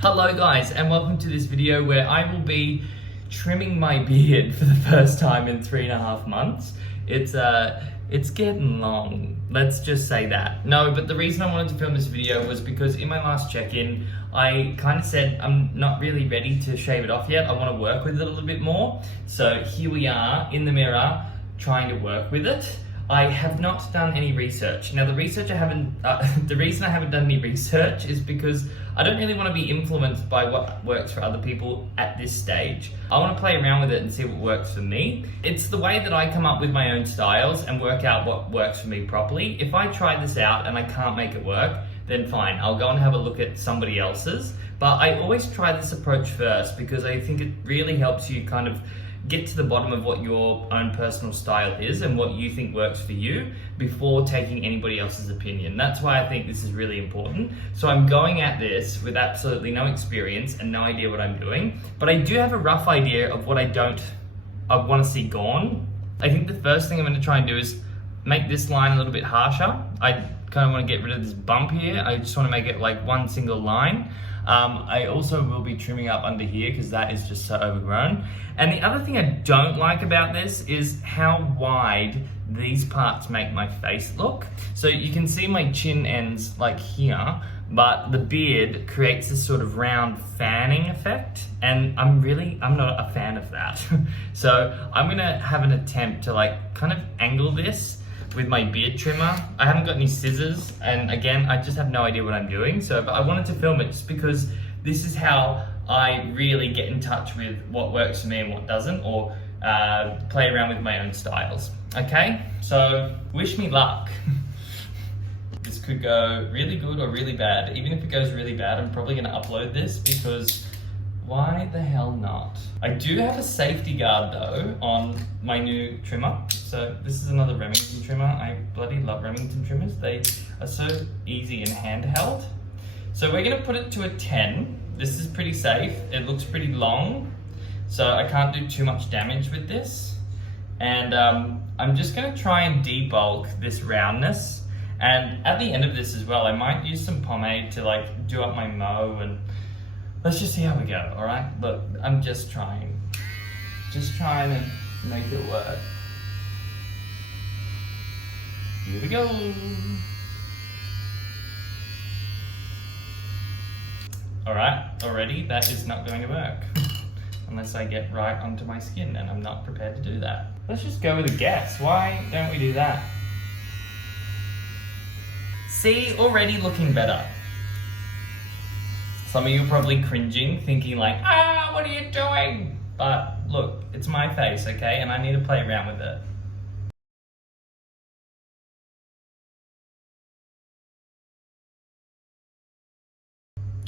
Hello guys, and welcome to this video where I will be trimming my beard for the first time in 3.5 months. It's getting long, let's just say that. No, but the reason I wanted to film this video was because in my last check-in, I kind of said I'm not really ready to shave it off yet. I want to work with it a little bit more. So here we are in the mirror trying to work with it. I have not done any research. Now the reason I haven't done any research is because I don't really want to be influenced by what works for other people at this stage. I want to play around with it and see what works for me. It's the way that I come up with my own styles and work out what works for me properly. If I try this out and I can't make it work, then fine, I'll go and have a look at somebody else's. But I always try this approach first because I think it really helps you kind of get to the bottom of what your own personal style is and what you think works for you before taking anybody else's opinion. That's why I think this is really important. So I'm going at this with absolutely no experience and no idea what I'm doing, but I do have a rough idea of what I want to see gone. I think the first thing I'm going to try and do is make this line a little bit harsher. I kind of want to get rid of this bump here. I just want to make it like one single line. I also will be trimming up under here because that is just so overgrown. And the other thing I don't like about this is how wide these parts make my face look. So you can see my chin ends like here, but the beard creates this sort of round fanning effect. And I'm not a fan of that. So I'm gonna have an attempt to like kind of angle this with my beard trimmer. I haven't got any scissors, and again, I just have no idea what I'm doing. So but I wanted to film it just because this is how I really get in touch with what works for me and what doesn't, or play around with my own styles. Okay, so wish me luck. This could go really good or really bad. Even if it goes really bad, I'm probably gonna upload this because why the hell not? I do have a safety guard though on my new trimmer. So this is another Remington trimmer. I bloody love Remington trimmers. They are so easy and handheld. So we're gonna put it to a 10. This is pretty safe. It looks pretty long, so I can't do too much damage with this. And I'm just gonna try and debulk this roundness. And at the end of this as well, I might use some pomade to like do up my mo, and let's just see how we go, all right? Look, I'm just trying to make it work. Here we go. All right, already that is not going to work unless I get right onto my skin, and I'm not prepared to do that. Let's just go with a guess. Why don't we do that? See, already looking better. Some of you are probably cringing, thinking like, what are you doing? But look, it's my face, okay? And I need to play around with it.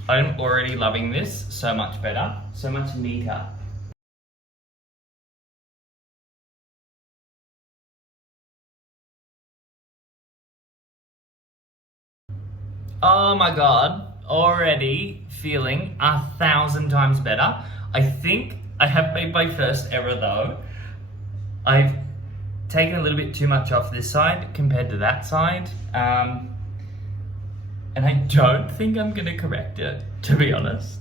I'm already loving this so much better, so much neater. Oh my God, already feeling 1,000 times better. I think I have made my first error though. I've taken a little bit too much off this side compared to that side. And I don't think I'm gonna correct it, to be honest.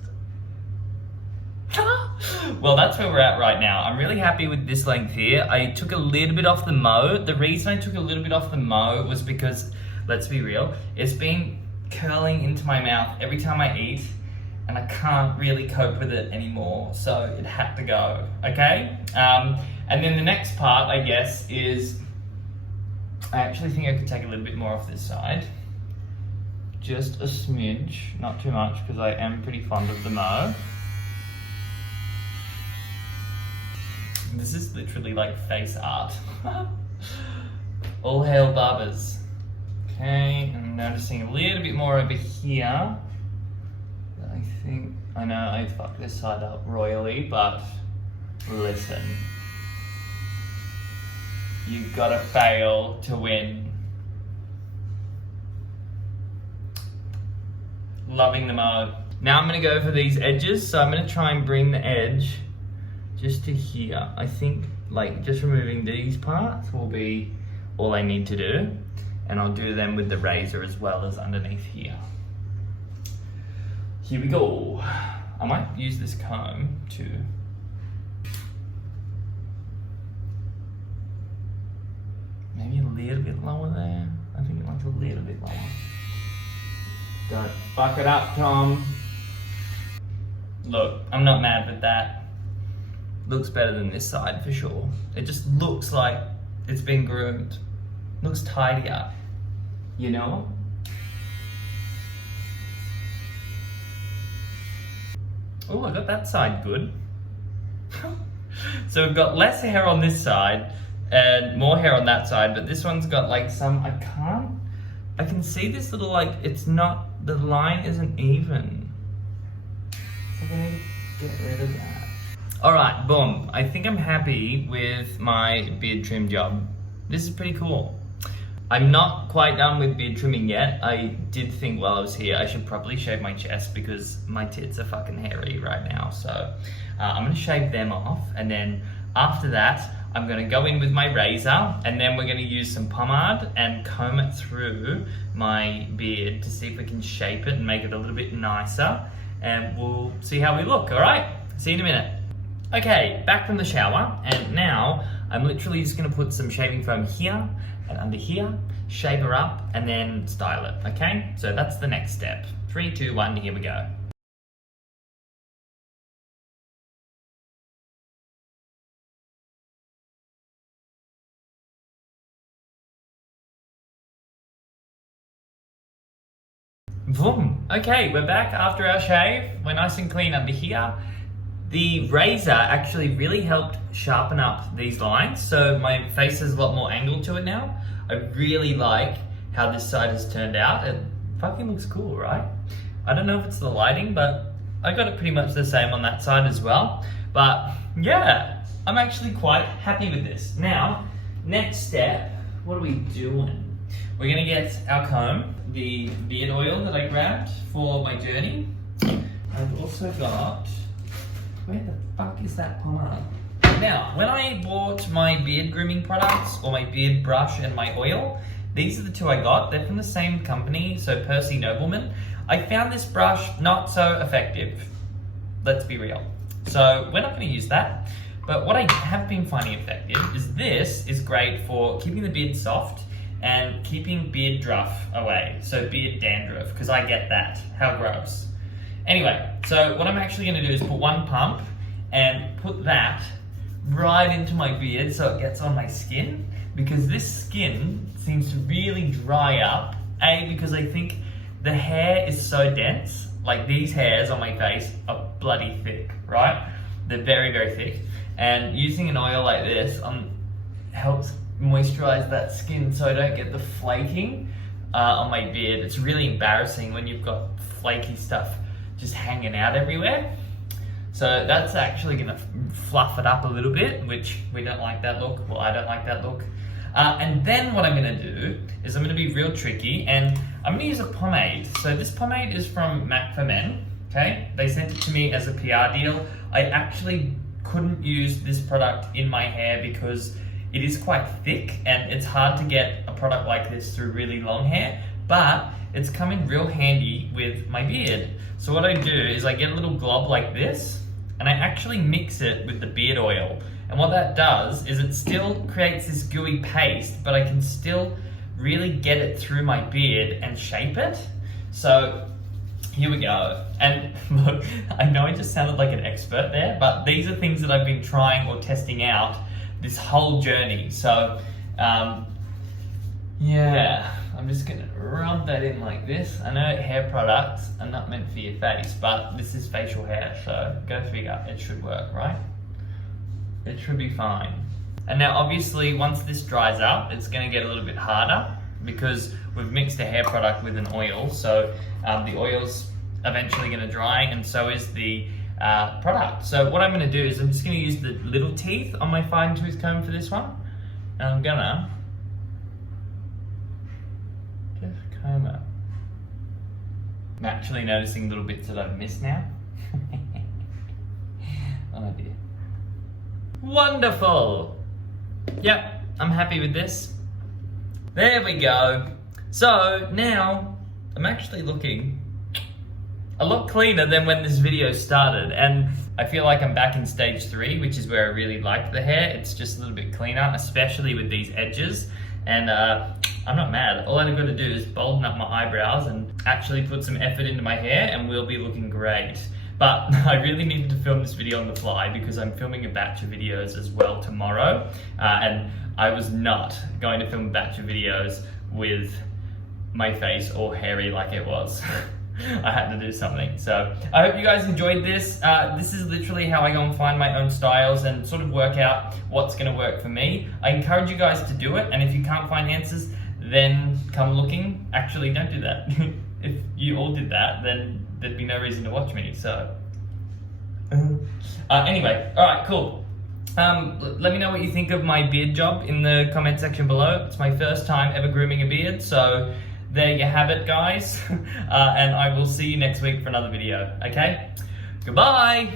Well, that's where we're at right now. I'm really happy with this length here. I took a little bit off the mo. The reason I took a little bit off the mo was because, let's be real, it's been curling into my mouth every time I eat, and I can't really cope with it anymore, so it had to go, okay? And then the next part, I guess, is I actually think I could take a little bit more off this side. Just a smidge, not too much, because I am pretty fond of the mo. This is literally like face art. All hail barbers. Okay, and I'm noticing a little bit more over here. I know I fucked this side up royally, but listen. You've gotta fail to win. Loving the mo. Now I'm gonna go for these edges, so I'm gonna try and bring the edge just to here. I think like just removing these parts will be all I need to do, and I'll do them with the razor as well as underneath here. Here we go. I might use this comb to maybe a little bit lower there. I think it wants a little bit lower. Don't fuck it up, Tom. Look, I'm not mad with that. Looks better than this side for sure. It just looks like it's been groomed. Looks tidier, you know? Oh, I got that side good. So we've got less hair on this side and more hair on that side, but this one's got like some, I can see this little like, it's not, the line isn't even. So I'm gonna get rid of that. All right, boom. I think I'm happy with my beard trim job. This is pretty cool. I'm not quite done with beard trimming yet. I did think while I was here, I should probably shave my chest because my tits are fucking hairy right now. So I'm gonna shave them off. And then after that, I'm gonna go in with my razor and then we're gonna use some pomade and comb it through my beard to see if we can shape it and make it a little bit nicer. And we'll see how we look, all right? See you in a minute. Okay, back from the shower. And now I'm literally just gonna put some shaving foam here and under here, shape her up, and then style it, okay? So that's the next step. 3, 2, 1, here we go. Boom. Okay, we're back after our shave. We're nice and clean under here. The razor actually really helped sharpen up these lines, so my face has a lot more angle to it now. I really like how this side has turned out. It fucking looks cool, right? I don't know if it's the lighting, but I got it pretty much the same on that side as well. But yeah, I'm actually quite happy with this. Now, next step, what are we doing? We're gonna get our comb, the beard oil that I grabbed for my journey. I've also got, where the fuck is that pomade? Now, when I bought my beard grooming products, or my beard brush and my oil, these are the two I got. They're from the same company, so Percy Nobleman. I found this brush not so effective. Let's be real. So we're not gonna use that. But what I have been finding effective is this is great for keeping the beard soft and keeping beard druff away. So beard dandruff, because I get that. How gross. Anyway, so what I'm actually gonna do is put one pump and put that right into my beard so it gets on my skin, because this skin seems to really dry up. Because I think the hair is so dense, like these hairs on my face are bloody thick, right? They're very, very thick. And using an oil like this helps moisturize that skin so I don't get the flaking on my beard. It's really embarrassing when you've got flaky stuff just hanging out everywhere. So that's actually gonna fluff it up a little bit, which we don't like that look. Well, I don't like that look. And then what I'm gonna do is I'm gonna be real tricky and I'm gonna use a pomade. So this pomade is from MAC for Men, okay? They sent it to me as a PR deal. I actually couldn't use this product in my hair because it is quite thick and it's hard to get a product like this through really long hair, but it's come in real handy with my beard. So what I do is I get a little glob like this and I actually mix it with the beard oil. And what that does is it still creates this gooey paste, but I can still really get it through my beard and shape it. So here we go. And look, I know I just sounded like an expert there, but these are things that I've been trying or testing out this whole journey. So yeah, I'm just gonna rub that in like this. I know hair products are not meant for your face, but this is facial hair, so go figure, it should work, right? It should be fine. And now obviously once this dries up, it's gonna get a little bit harder because we've mixed a hair product with an oil. So the oil's eventually gonna dry and so is the product. So what I'm gonna do is I'm just gonna use the little teeth on my fine tooth comb for this one. And I'm gonna just comb it. I'm actually noticing little bits that I've missed now. Oh dear. Wonderful. Yep, I'm happy with this. There we go. So now I'm actually looking a lot cleaner than when this video started, and I feel like I'm back in stage 3, which is where I really like the hair. It's just a little bit cleaner, especially with these edges, and I'm not mad. All I've got to do is bolden up my eyebrows and actually put some effort into my hair, and we'll be looking great. But I really needed to film this video on the fly because I'm filming a batch of videos as well tomorrow, and I was not going to film a batch of videos with my face all hairy like it was. I had to do something. So I hope you guys enjoyed this. This is literally how I go and find my own styles and sort of work out what's gonna work for me. I encourage you guys to do it, and if you can't find answers, then come looking. Actually, don't do that. If you all did that, then there'd be no reason to watch me, so. Anyway, all right, cool. Let me know what you think of my beard job in the comment section below. It's my first time ever grooming a beard, so there you have it, guys. And I will see you next week for another video, okay? Goodbye!